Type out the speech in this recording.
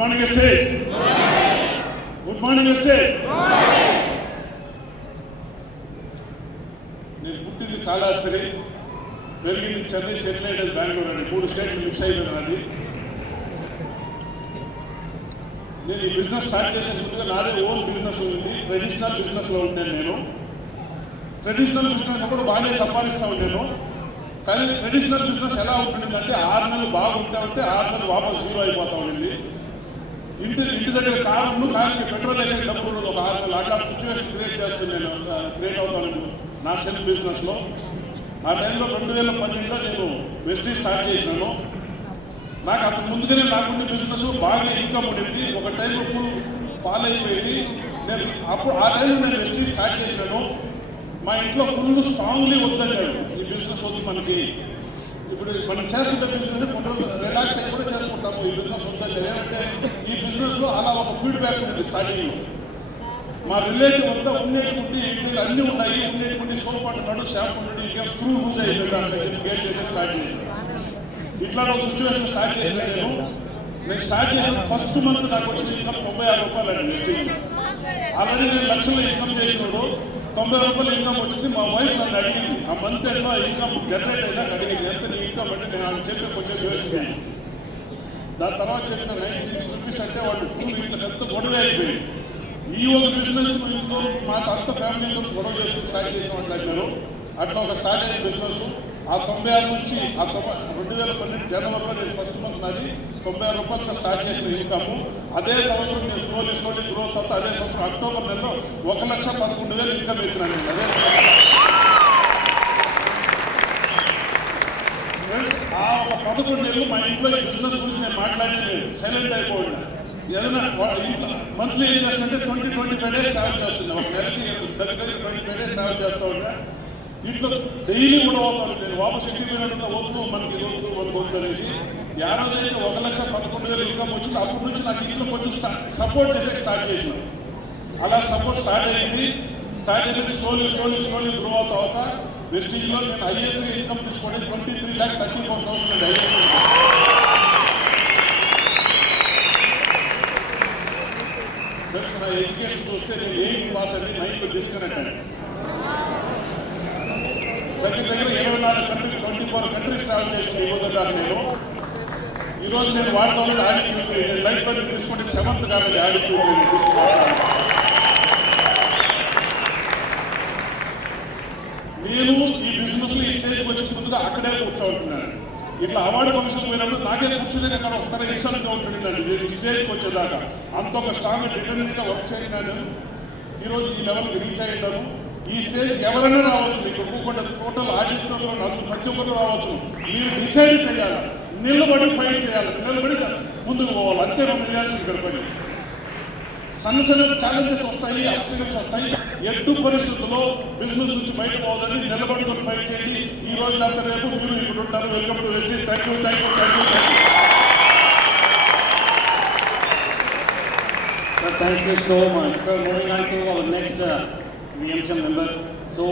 Morning estate. Good morning estate. నేను పుట్టింది కాళహస్తి, పెరిగింది చెన్నై, సెటిల్ అయ్యేది బెంగళూరు అండి. 3 స్టేట్లు మిక్స్ అయిపోయినానండి. నేను ఈ బిజినెస్ స్టార్ట్ చేసే ముందుగా నాదే ఓన్ బిజినెస్ ఉంది. ట్రెడిషనల్ బిజినెస్లో ఉండేది నేను. ట్రెడిషనల్ బిజినెస్ కూడా బాగానే సంపాదిస్తూ ఉండేను. కానీ ట్రెడిషనల్ బిజినెస్ ఎలా ఉంటుందంటే 6 నెలలు బాగుంటా ఉంటే 6 నెలలు వాపస్ జీరో అయిపోతూ ఉండింది. ఇంటి దగ్గర కారు, కారుకి పెట్రోల్ వేసే డబ్బులు ఉండదు. ఒక 6 నెలలు అట్లా సిచ్యువేషన్ క్రియేట్ అవుతాను నా సెల్ఫ్ బిజినెస్లో. ఆ టైంలో 2012లో నేను వెస్టీ స్టార్ట్ చేసినాను. నాకు అంత ముందుగానే నాకుండే బిజినెస్ బాగానే ఇన్కమ్ ఉండింది. ఒక టైంలో ఫుల్ ఫాల్ అయిపోయింది. నేను అప్పుడు ఆ టైంలో నేను వెస్టీ స్టార్ట్ చేసినాను. మా ఇంట్లో ఫుల్ స్ట్రాంగ్లీ వద్దన్నాడు, ఈ బిజినెస్ వద్దు మనకి, ఇప్పుడు మనం చేస్తున్న బిజినెస్ కొంచెం రిలాక్స్ అయ్యి కూడా చేసుకుంటాము, ఈ బిజినెస్ వద్దండి. ఏమంటే ఈ బిజినెస్లో అలా ఒక ఫీడ్బ్యాక్ ఉంటుంది స్టార్టింగ్లో. మా రిలేటివ్ అంతా ఉండేటువంటి ఇంటికి అన్నీ ఉన్నాయి, ఉండేటువంటి సోప్ అంటున్నాడు, షాంపూ ఉన్నాడు, ఇంకా స్క్రూ లూజ్ అయిపోయింది, గేట్ చేసి స్టార్ట్ చేసాను. ఇట్లా ఒక సిచ్యువేషన్ స్టార్ట్ చేసిన నేను స్టార్ట్ చేసిన ఫస్ట్ మంత్ నాకు వచ్చిన ఇన్కమ్ 96 రూపాయలు అండి. ఆల్రెడీ నేను లక్షల్లో ఇన్కమ్ చేసినాడు, 90 రూపాయలు ఇన్కమ్ వచ్చింది. మా వైఫ్ నన్ను అడిగింది, ఆ మంత్ ఎండ్లో ఇన్కమ్ జనరేట్ అయినా అడిగింది, ఎంత నీ ఇన్కమ్ అంటే నేను ఆయన చెప్పి కొంచెం చేస్తున్నాను. దాని తర్వాత చెప్పిన 96 రూపీస్ అంటే వాళ్ళు ఫుల్ ఇంట్లో ఎంత గొడవ అయిపోయింది. ఈ ఒక బిజినెస్ ఇంట్లో మాకు అంత ఫ్యామిలీతో గొడవ చేసుకుని స్టార్ట్ చేసిన మాట్లాడినారు. అట్లా ఒక స్టార్ట్ అయిన బిజినెస్ ఆ 96 నుంచి 2012 జనవరిలో నేను ఫస్ట్ మంత్ నాది 96 రూపాయలతో స్టార్ట్ చేసిన ఇన్కమ్. అదే సంవత్సరం నేను స్లోలీ గ్రోత్ అవుతా. అదే సంవత్సరం అక్టోబర్ నెలలో 1,11,000 ఇన్కమ్ ఎత్తినాను నేను. అదే ఫ్రెండ్స్, ఆ ఒక 11 నెలలు మా ఇంట్లో ఈ బిజినెస్ గురించి నేను మాట్లాడే లేదు, సైలెంట్ అయిపోయినా. ఏదైనా ఇంట్లో మంత్లీ ఏం చేస్తుంటే 20-25 డేస్ ట్రావెల్ చేస్తున్నా. ఒక నెలకి దగ్గర 25 డేస్ ట్రావెల్ చేస్తూ ఉంటా. ఇంట్లో డైలీ కూడా అవుతాను నేను. వాపస్ ఇంటికి పోయినట్టు వద్దు మనకి వద్దు అనేసి 1,11,000 ఇన్కమ్ వచ్చింది. అప్పటి నుంచి నాకు ఇంట్లో కొంచెం సపోర్ట్ చేసే స్టార్ట్ చేసిన. అలా సపోర్ట్ స్టార్ట్ అయ్యింది. స్లోలీ గ్రో అవుతా వెస్టీజ్లో నేను హైయెస్ట్ ఇన్కమ్ తీసుకోండి 23,34,000 హైయెస్ట్. నా ఎడ్యుకేషన్ చూస్తే నేను 8th క్లాస్ అండి, 9th డిస్కనెక్ట్ అండి. దగ్గర 24 కంట్రీస్ 24 కంట్రీస్ ట్రావెల్ చేసిన యువతదారు నేను. ఈరోజు నేను వాడుతూ ఉన్నది ఆడిట్యూడ్. నేను లైఫ్ లో తీసుకుంటే 7th కాదండి ఆడిట్యూడ్. నేను ఈ బిజినెస్లో ఈ స్టేజ్కి వచ్చిన ముందుగా అక్కడే కూర్చోంటున్నాను. ఇట్లా అవార్డు ఫంక్షన్ పోయినప్పుడు నాకే కూర్చునే అక్కడ ఒకసారి ఎక్సలెంట్గా ఉంటుందండి. నేను ఈ స్టేజ్కి వచ్చేదాకా అంత ఒక స్ట్రాంగ్ డిటర్మినెంట్గా వర్క్ చేసినాను. ఈరోజు ఈ లెవెల్కి రీచ్ అయ్యాను. ఈ స్టేజ్ ఎవరైనా రావచ్చు, మీకు ఒక్కొక్క టోటల్ ఆడిటర్లో ప్రతి ఒక్కరు రావచ్చు. మీరు డిసైడ్ చేయాలి, నిలబడి ఫైట్ చేయాలి, నిలబడి ముందుకు పోవాలి. అంతే మనం చేయాల్సింది. ఇక్కడ పని సన్న ఛాలెంజెస్ వస్తాయి, అబ్స్టికల్స్ వస్తాయి. ఎటు పరిస్థితుల్లో బిజినెస్ నుంచి బయట పోవాలని నిలబడుకొని ఫైట్ చేయండి. ఈ రోజు అంతా రేపు మీరు ఇక్కడ ఉంటారు. Welcome to Vestige. Thank you. Thank you so much. So moving on to our next VMCM member. So